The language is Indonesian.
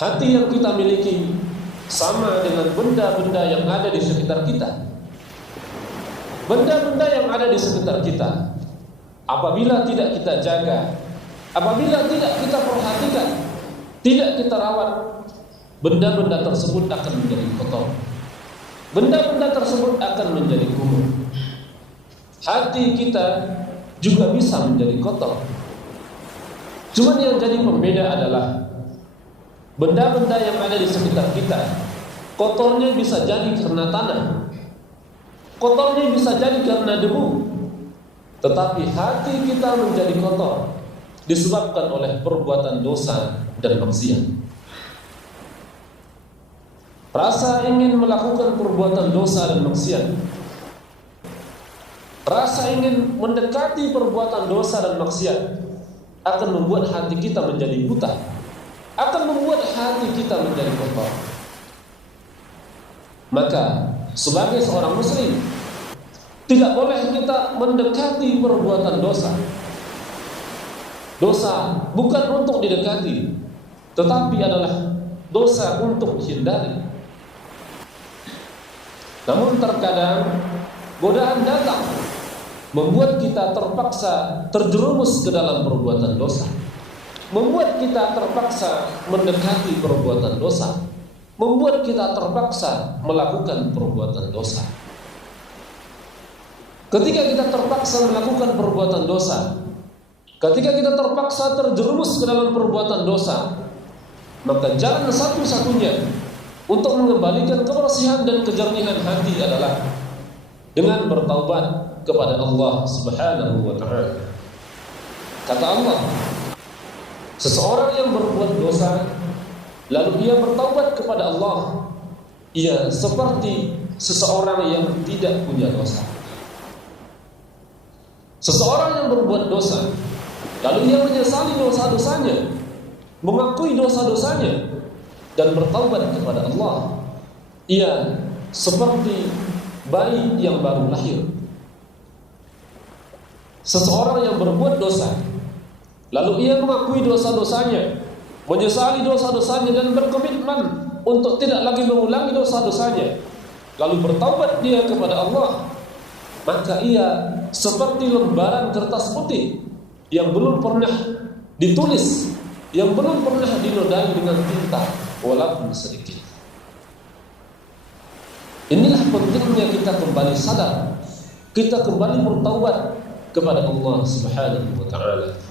Hati yang kita miliki sama dengan benda-benda yang ada di sekitar kita. Benda-benda yang ada di sekitar kita, apabila tidak kita jaga, apabila tidak kita perhatikan, tidak kita rawat, benda-benda tersebut akan menjadi kotor. Benda-benda tersebut akan menjadi kumuh. Hati kita juga bisa menjadi kotor. Cuma yang jadi pembeda adalah benda-benda yang ada di sekitar kita, kotornya bisa jadi karena tanah, kotornya bisa jadi karena debu. Tetapi hati kita menjadi kotor disebabkan oleh perbuatan dosa dan maksiat. Rasa ingin melakukan perbuatan dosa dan maksiat, rasa ingin mendekati perbuatan dosa dan maksiat akan membuat hati kita menjadi buta, akan membuat hati kita menjadi kotor. Maka sebagai seorang muslim, tidak boleh kita mendekati perbuatan dosa. Dosa bukan untuk didekati, tetapi adalah dosa untuk dihindari. Namun terkadang godaan datang membuat kita terpaksa terjerumus ke dalam perbuatan dosa, membuat kita terpaksa mendekati perbuatan dosa, membuat kita terpaksa melakukan perbuatan dosa. Ketika kita terpaksa melakukan perbuatan dosa, ketika kita terpaksa terjerumus ke dalam perbuatan dosa, maka jalan satu-satunya untuk mengembalikan kebersihan dan kejernihan hati adalah dengan bertaubat kepada Allah Subhanahu wa ta'ala. Kata Allah, seseorang yang berbuat dosa lalu ia bertaubat kepada Allah, ia seperti seseorang yang tidak punya dosa. Seseorang yang berbuat dosa lalu ia menyesali dosa-dosanya, mengakui dosa-dosanya dan bertaubat kepada Allah, ia seperti bayi yang baru lahir. Seseorang yang berbuat dosa lalu ia mengakui dosa-dosanya, menyesali dosa-dosanya dan berkomitmen untuk tidak lagi mengulangi dosa-dosanya, lalu bertaubat dia kepada Allah, maka ia seperti lembaran kertas putih yang belum pernah ditulis, yang belum pernah dinodai dengan tinta walaupun sedikit. Inilah pentingnya kita kembali sadar, kita kembali bertaubat kepada Allah Subhanahu wa ta'ala.